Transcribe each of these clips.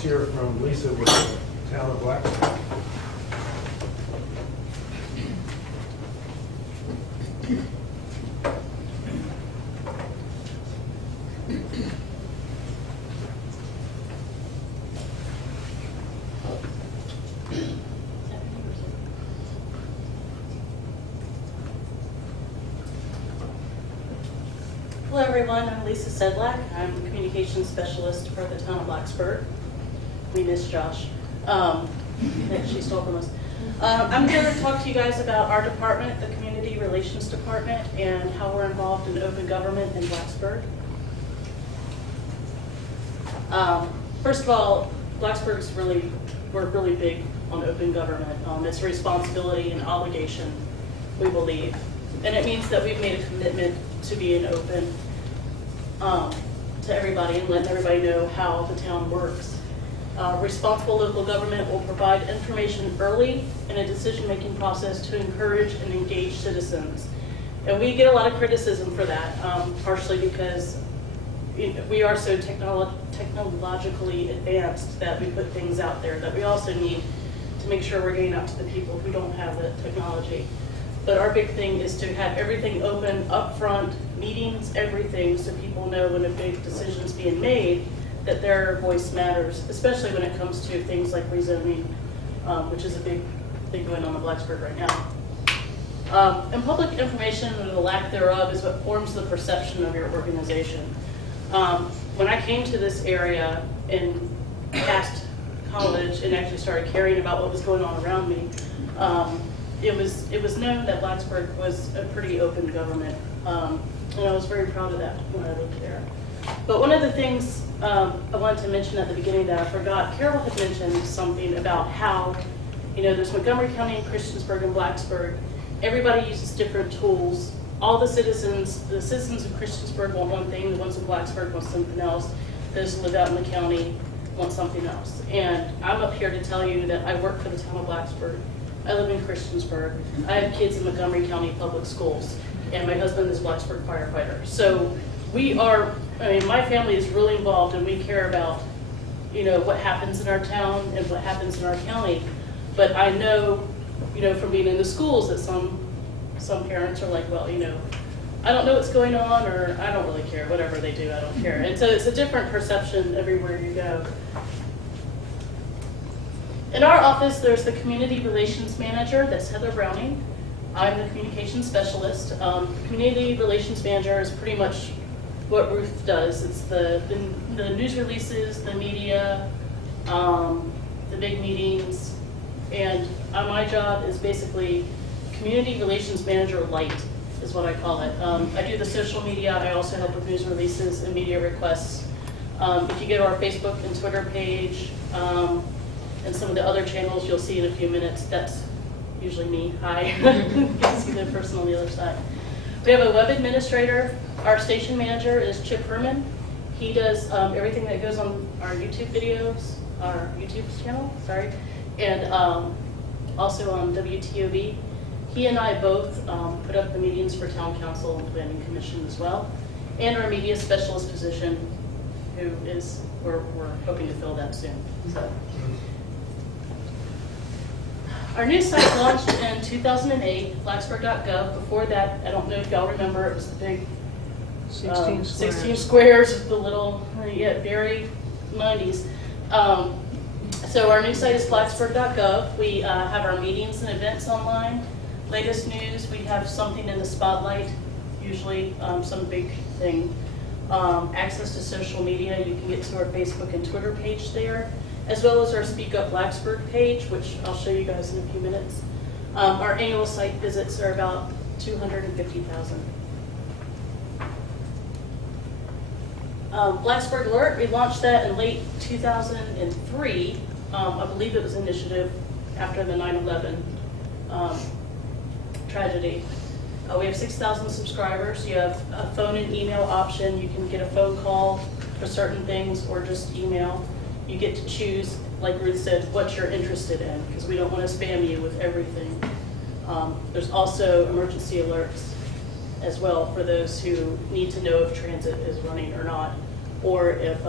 Hear from Lisa with the Town of Blacksburg. Hello everyone, I'm Lisa Sedlak. I'm the Communications Specialist for the Town of Blacksburg. We miss Josh. She stole from us. I'm here to talk to you guys about our department, the Community Relations Department, and how we're involved in open government in Blacksburg. First of all, Blacksburg's we're really big on open government. It's a responsibility and obligation, we believe. And it means that we've made a commitment to being open to everybody and letting everybody know how the town works. Responsible local government will provide information early in a decision-making process to encourage and engage citizens. And we get a lot of criticism for that, partially because we are so technologically advanced that we put things out there that we also need to make sure we're getting out to the people who don't have the technology. But our big thing is to have everything open, upfront, meetings, everything, so people know when a big decision's being made that their voice matters, especially when it comes to things like rezoning, which is a big thing going on in Blacksburg right now. And public information, or the lack thereof, is what forms the perception of your organization. When I came to this area in past college and actually started caring about what was going on around me, it was known that Blacksburg was a pretty open government, and I was very proud of that when I lived there. But one of the things I wanted to mention at the beginning that I forgot, Carol had mentioned something about how, there's Montgomery County and Christiansburg and Blacksburg. Everybody uses different tools. All the citizens of Christiansburg want one thing, the ones in Blacksburg want something else. Those who live out in the county want something else. And I'm up here to tell you that I work for the Town of Blacksburg. I live in Christiansburg. I have kids in Montgomery County Public Schools, and my husband is a Blacksburg firefighter. So my family is really involved, and we care about, what happens in our town and what happens in our county. But I know, from being in the schools that some parents are like, well, I don't know what's going on, or I don't really care. Whatever they do, I don't care. And so it's a different perception everywhere you go. In our office, there's the Community Relations Manager, that's Heather Browning. I'm the Communications Specialist. Community Relations Manager is pretty much what Ruth does. It's the news releases, the media, the big meetings, and my job is basically Community Relations Manager Light, is what I call it. I do the social media. I also help with news releases and media requests. If you go to our Facebook and Twitter page, and some of the other channels you'll see in a few minutes, that's usually me. Hi. You can see the person on the other side. We have a web administrator. Our station manager is Chip Herman. He does everything that goes on our YouTube videos, our YouTube channel, and also on WTOB. He and I both put up the meetings for Town Council and Planning Commission as well. And our media specialist position, who is, we're hoping to fill that soon. So. Our new site launched in 2008, blacksburg.gov. Before that, I don't know if y'all remember, it was the big 16 squares with the little, very 90s. So our new site is blacksburg.gov. We have our meetings and events online. Latest news, we have something in the spotlight, usually some big thing. Access to social media, you can get to our Facebook and Twitter page there, as well as our Speak Up Blacksburg page, which I'll show you guys in a few minutes. Our annual site visits are about 250,000. Blacksburg Alert, we launched that in late 2003. I believe it was an initiative after the 9/11 tragedy. We have 6,000 subscribers. You have a phone and email option. You can get a phone call for certain things or just email. You get to choose, like Ruth said, what you're interested in, because we don't want to spam you with everything. There's also emergency alerts as well for those who need to know if transit is running or not, or if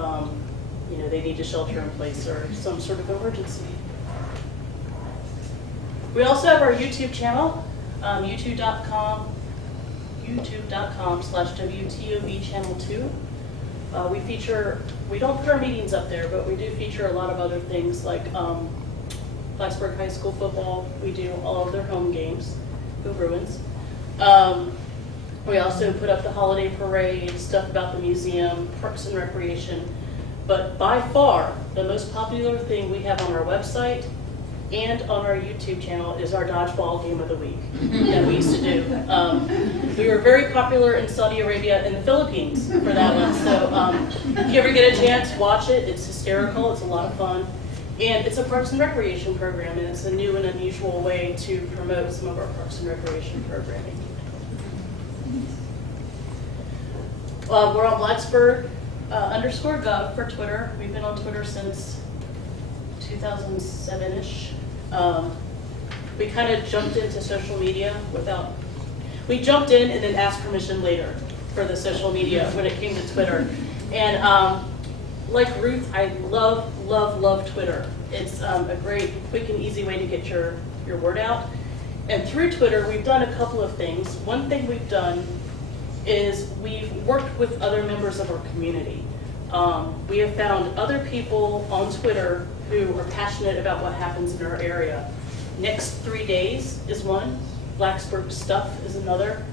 they need to shelter in place or some sort of emergency. We also have our YouTube channel, youtube.com/WTOV channel 2. We don't put our meetings up there, but we do feature a lot of other things like Blacksburg High School football. We do all of their home games. Go Bruins. We also put up the holiday parade, stuff about the museum, parks and recreation. But by far, the most popular thing we have on our website and on our YouTube channel is our dodgeball game of the week that we used to do. We were very popular in Saudi Arabia and the Philippines for that one. So if you ever get a chance, watch it. It's hysterical. It's a lot of fun. And it's a parks and recreation program, and it's a new and unusual way to promote some of our parks and recreation programming. We're on Blacksburg _gov for Twitter. We've been on Twitter since 2007-ish. We kind of jumped into social media we jumped in and then asked permission later for the social media when it came to Twitter. And like Ruth, I love Twitter. It's a great, quick and easy way to get your word out. And through Twitter, we've done a couple of things. One thing we've done is we've worked with other members of our community. We have found other people on Twitter who are passionate about what happens in our area. Next 3 Days is one. Blacksburg Stuff is another.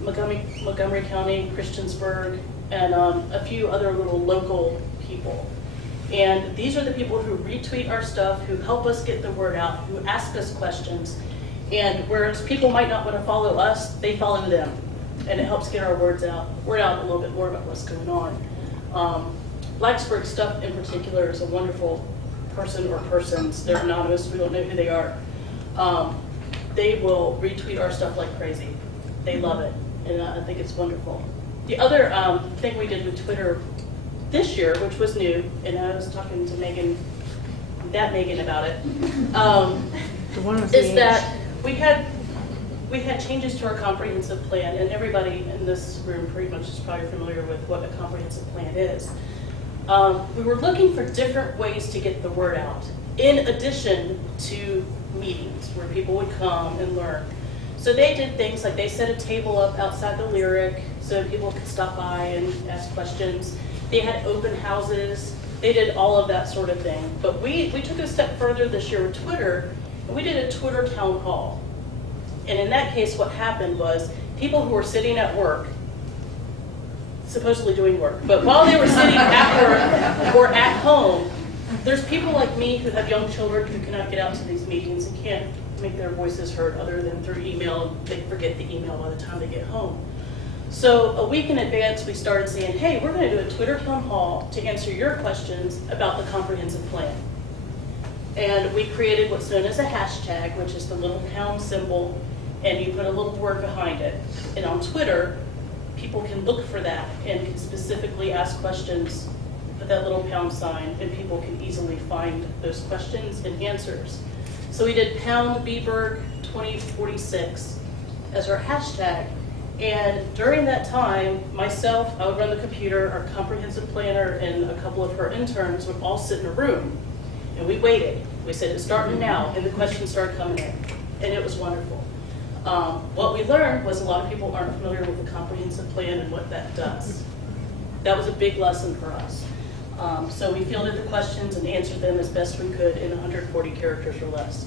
Montgomery County, Christiansburg, and a few other little local people. And these are the people who retweet our stuff, who help us get the word out, who ask us questions. And whereas people might not want to follow us, they follow them. And it helps get our word out a little bit more about what's going on. Blacksburg Stuff in particular is a wonderful person or persons. They're anonymous, we don't know who they are. They will retweet our stuff like crazy. They love it, and I think it's wonderful. The other thing we did with Twitter this year, which was new, and I was talking to Megan about it, is that we had changes to our comprehensive plan, and everybody in this room pretty much is probably familiar with what a comprehensive plan is. We were looking for different ways to get the word out, in addition to meetings where people would come and learn. So they did things like they set a table up outside the Lyric so people could stop by and ask questions. They had open houses. They did all of that sort of thing. But we took it a step further this year with Twitter, and we did a Twitter town hall. And in that case, what happened was people who were sitting at work, supposedly doing work, but while they were sitting at work or at home, there's people like me who have young children who cannot get out to these meetings and can't make their voices heard other than through email. They forget the email by the time they get home. So a week in advance, we started saying, hey, we're going to do a Twitter town hall to answer your questions about the comprehensive plan. And we created what's known as a hashtag, which is the little pound symbol, and you put a little word behind it. And on Twitter, people can look for that and can specifically ask questions with that little pound sign, and people can easily find those questions and answers. So we did pound Bberg 2046 as our hashtag. And during that time, myself, I would run the computer, our comprehensive planner, and a couple of her interns would all sit in a room. And we waited. We said, it's starting now, and the questions started coming in. And it was wonderful. What we learned was a lot of people aren't familiar with the comprehensive plan and what that does. That was a big lesson for us. So we fielded the questions and answered them as best we could in 140 characters or less.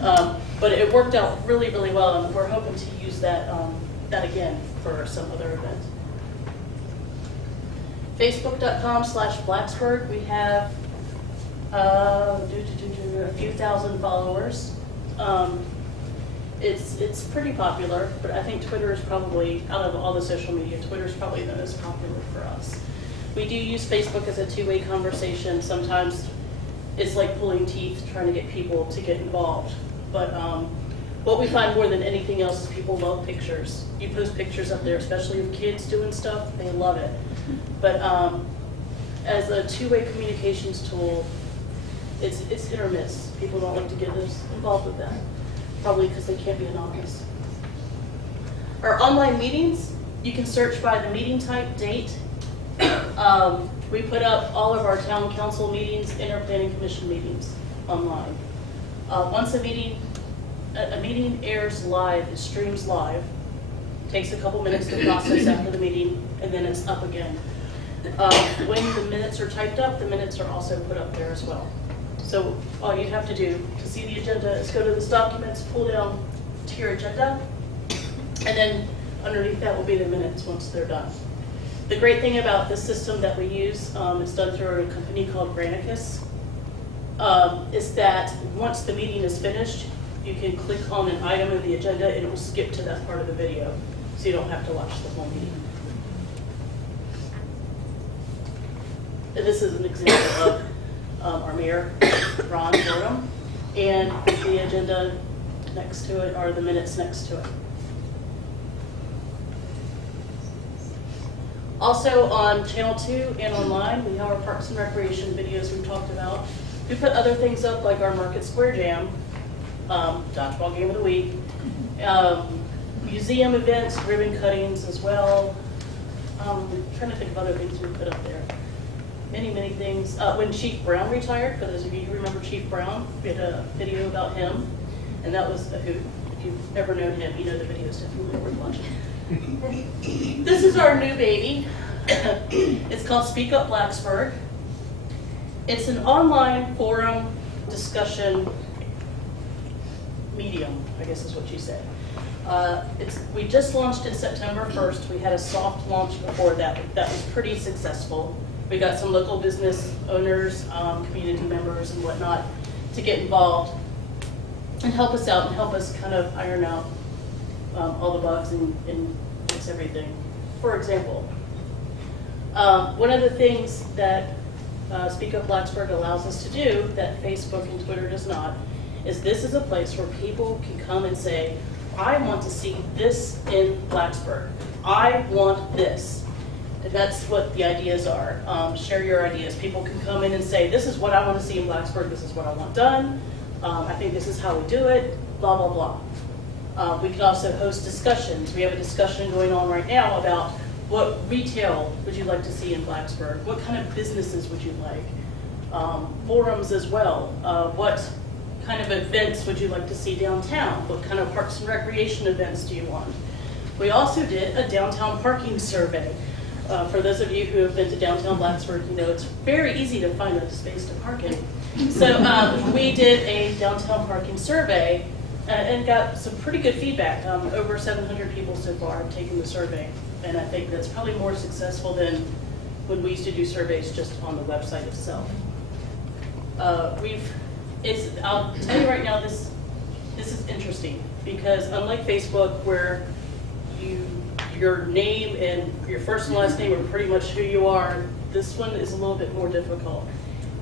But it worked out really, really well, and we're hoping to use that again for some other event. Facebook.com/Blacksburg, we have a few thousand followers. It's pretty popular, but I think Twitter is probably, out of all the social media, Twitter is probably the most popular for us. We do use Facebook as a two-way conversation. Sometimes it's like pulling teeth trying to get people to get involved. But what we find more than anything else is people love pictures. You post pictures up there, especially of kids doing stuff, they love it. But as a two-way communications tool, it's hit or miss. People don't like to get as involved with that, probably because they can't be anonymous. Our online meetings, you can search by the meeting type, date, We put up all of our town council meetings and our planning commission meetings online. Once a meeting airs live, it streams live, takes a couple minutes to process after the meeting, and then it's up again. When the minutes are typed up, the minutes are also put up there as well. So all you have to do to see the agenda is go to this documents, pull down to your agenda, and then underneath that will be the minutes once they're done. The great thing about this system that we use, it's done through a company called Communnications, is that once the meeting is finished, you can click on an item in the agenda and it will skip to that part of the video, so you don't have to watch the whole meeting. And this is an example of our mayor, Ron Durham, and the agenda next to it are the minutes next to it. Also on Channel 2 and online, we have our Parks and Recreation videos we've talked about. We put other things up like our Market Square Jam, dodgeball game of the week, museum events, ribbon cuttings as well. I'm trying to think of other things we put up there. Many, many things. When Chief Brown retired, for those of you who remember Chief Brown, we had a video about him, and that was a hoot. If you've ever known him, you know the video is definitely worth watching. This is our new baby. It's called Speak Up Blacksburg. It's an online forum discussion medium, I guess is what you say. We just launched it September 1st. We had a soft launch before that. That was pretty successful. We got some local business owners, community members and whatnot to get involved and help us out and help us kind of iron out all the bugs and fix everything. For example, one of the things that Speak Up Blacksburg allows us to do that Facebook and Twitter does not is this is a place where people can come and say, I want to see this in Blacksburg. I want this. And that's what the ideas are. Share your ideas. People can come in and say, this is what I want to see in Blacksburg. This is what I want done. I think this is how we do it, blah, blah, blah. We can also host discussions. We have a discussion going on right now about what retail would you like to see in Blacksburg? What kind of businesses would you like? Forums as well. What kind of events would you like to see downtown? What kind of parks and recreation events do you want? We also did a downtown parking survey. For those of you who have been to downtown Blacksburg, you know it's very easy to find a space to park in. So we did a downtown parking survey and got some pretty good feedback. Over 700 people so far have taken the survey. And I think that's probably more successful than when we used to do surveys just on the website itself. I'll tell you right now, this is interesting because unlike Facebook where your name and your first and last name are pretty much who you are, this one is a little bit more difficult.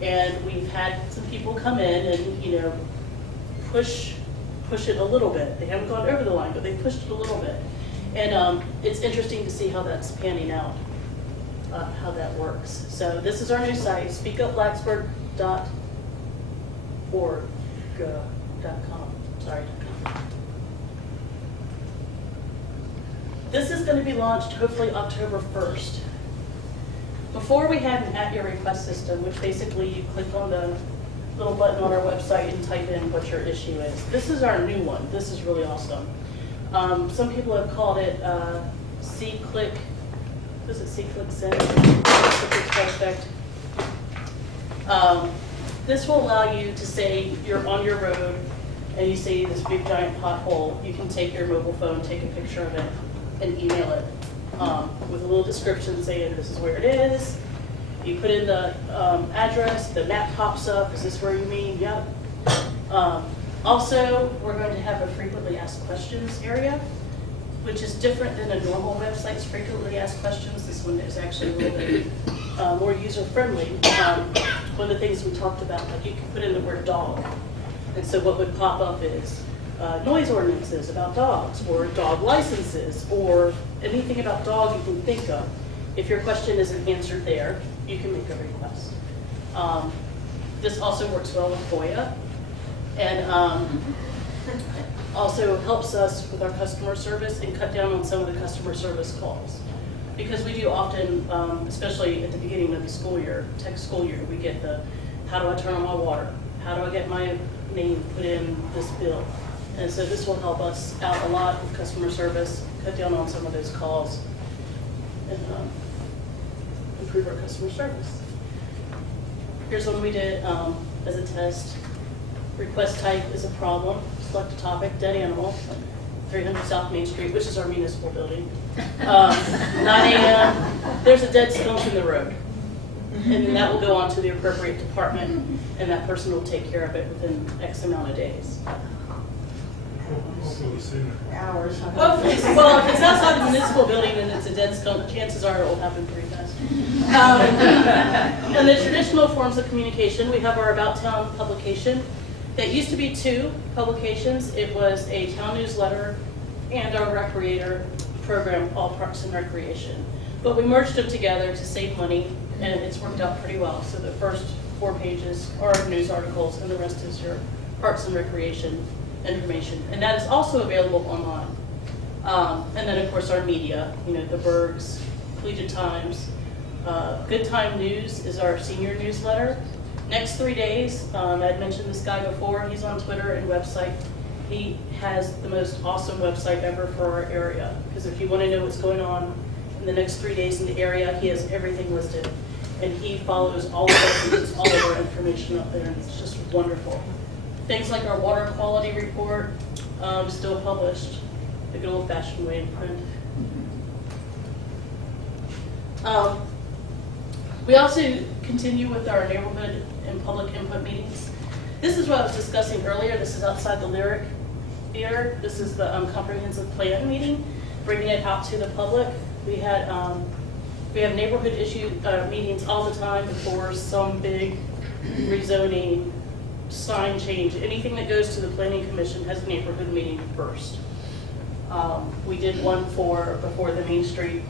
And we've had some people come in and, you know, push it a little bit. They haven't gone over the line, but they pushed it a little bit. And it's interesting to see how that's panning out, how that works. So this is our new site, speakupblacksburg.org.com. Sorry. This is going to be launched hopefully October 1st. Before we had an at your request system, which basically you click on the little button on our website and type in what your issue is. This is our new one. This is really awesome. Some people have called it C-Click, what is it, C-Click Send? This will allow you to say you're on your road and you see this big giant pothole. You can take your mobile phone, take a picture of it, and email it with a little description saying this is where it is. You put in the address, the map pops up. Is this where you mean? Yep. Also, we're going to have a frequently asked questions area, which is different than a normal website's frequently asked questions. This one is actually a little bit more user-friendly. One of the things we talked about, like you can put in the word dog. And so what would pop up is noise ordinances about dogs, or dog licenses, or anything about dog you can think of. If your question isn't answered there, you can make a request. This also works well with FOIA. And also helps us with our customer service and cut down on some of the customer service calls. Because we do often, especially at the beginning of the school year, tech school year, we get the, how do I turn on my water? How do I get my name put in this bill? And so this will help us out a lot with customer service, cut down on some of those calls, and improve our customer service. Here's one we did as a test. Request type is a problem. Select a topic, dead animal, 300 South Main Street, which is our municipal building. 9 a.m., there's a dead skunk in the road. And then that will go on to the appropriate department, and that person will take care of it within X amount of days. Hopefully sooner. Hours. Hopefully, well, if it's outside the municipal building and it's a dead skunk, chances are it will happen pretty fast. And the traditional forms of communication, we have our About Town publication. That used to be 2 publications. It was a town newsletter and our Recreator program, All Parks and Recreation. But we merged them together to save money, and it's worked out pretty well. So the first 4 pages are news articles, and the rest is your Parks and Recreation information. And that is also available online. And then, of course, our media, the Bergs, Collegiate Times. Good Time News is our senior newsletter. Next 3 days, I'd mentioned this guy before. He's on Twitter and website. He has the most awesome website ever for our area. Because if you want to know what's going on in the next 3 days in the area, he has everything listed. And he follows all of us and puts all of our information up there, and it's just wonderful. Things like our water quality report, still published the good old-fashioned way in print. We also continue with our neighborhood and public input meetings. This is what I was discussing earlier. This is outside the Lyric Theater. This is the comprehensive plan meeting, bringing it out to the public. We have neighborhood issue meetings all the time before some big rezoning, sign change. Anything that goes to the Planning Commission has a neighborhood meeting first. We did one before the Main Street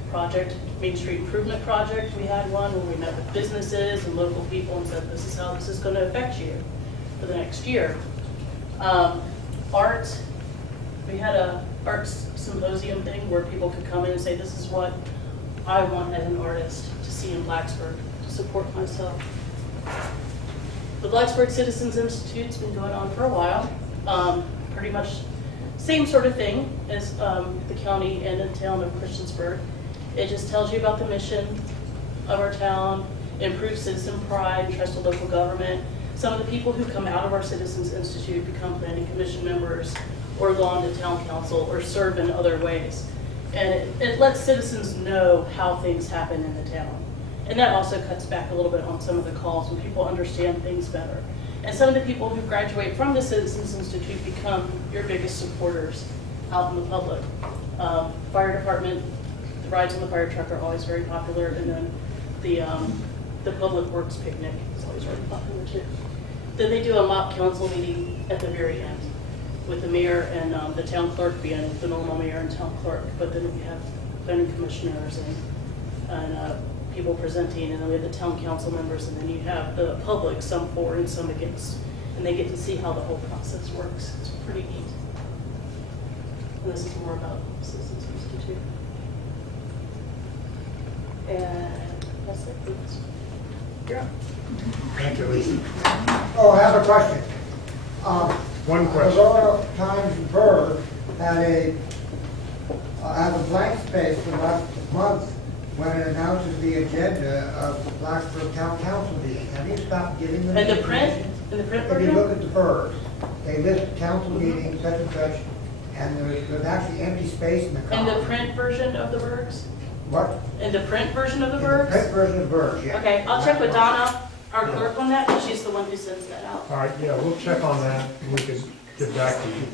Improvement Project. We had one where we met with businesses and local people and said, this is how this is going to affect you for the next year. Art, we had a arts symposium thing where people could come in and say, this is what I want as an artist to see in Blacksburg to support myself. The Blacksburg Citizens Institute's been going on for a while. Pretty much same sort of thing as the county and the town of Christiansburg. It just tells you about the mission of our town, improve citizen pride, trust of local government. Some of the people who come out of our Citizens Institute become planning commission members or go on to town council or serve in other ways. And it lets citizens know how things happen in the town. And that also cuts back a little bit on some of the calls when people understand things better. And some of the people who graduate from the Citizens Institute become your biggest supporters out in the public. Fire department, the rides on the fire truck are always very popular, and then the public works picnic is always very popular too. Then they do a mock council meeting at the very end with the mayor and the town clerk being the normal mayor and town clerk, but then we have planning commissioners and people presenting, and then we have the town council members, and then you have the public, some for and some against, and they get to see how the whole process works. It's pretty neat. And this is more about Citizens Institute. And that's it. Yeah. Thank you, Lisa. Oh, I have a question. One question. The Royal Times Bird had a blank space for last month when it announces the agenda of the Blacksburg Town Council meeting. Have you stopped giving them? And the print? In the print If you version? look at the birds, they list council meeting, such and such, and there's actually empty space in the In column. the print version of the Bergs? What? In the print version of the In the Bergs? print version of birds, yeah. Okay, I'll check with Donna, our clerk, on that, because she's the one who sends that out. All right, yeah, we'll check on that, and we can get back to you.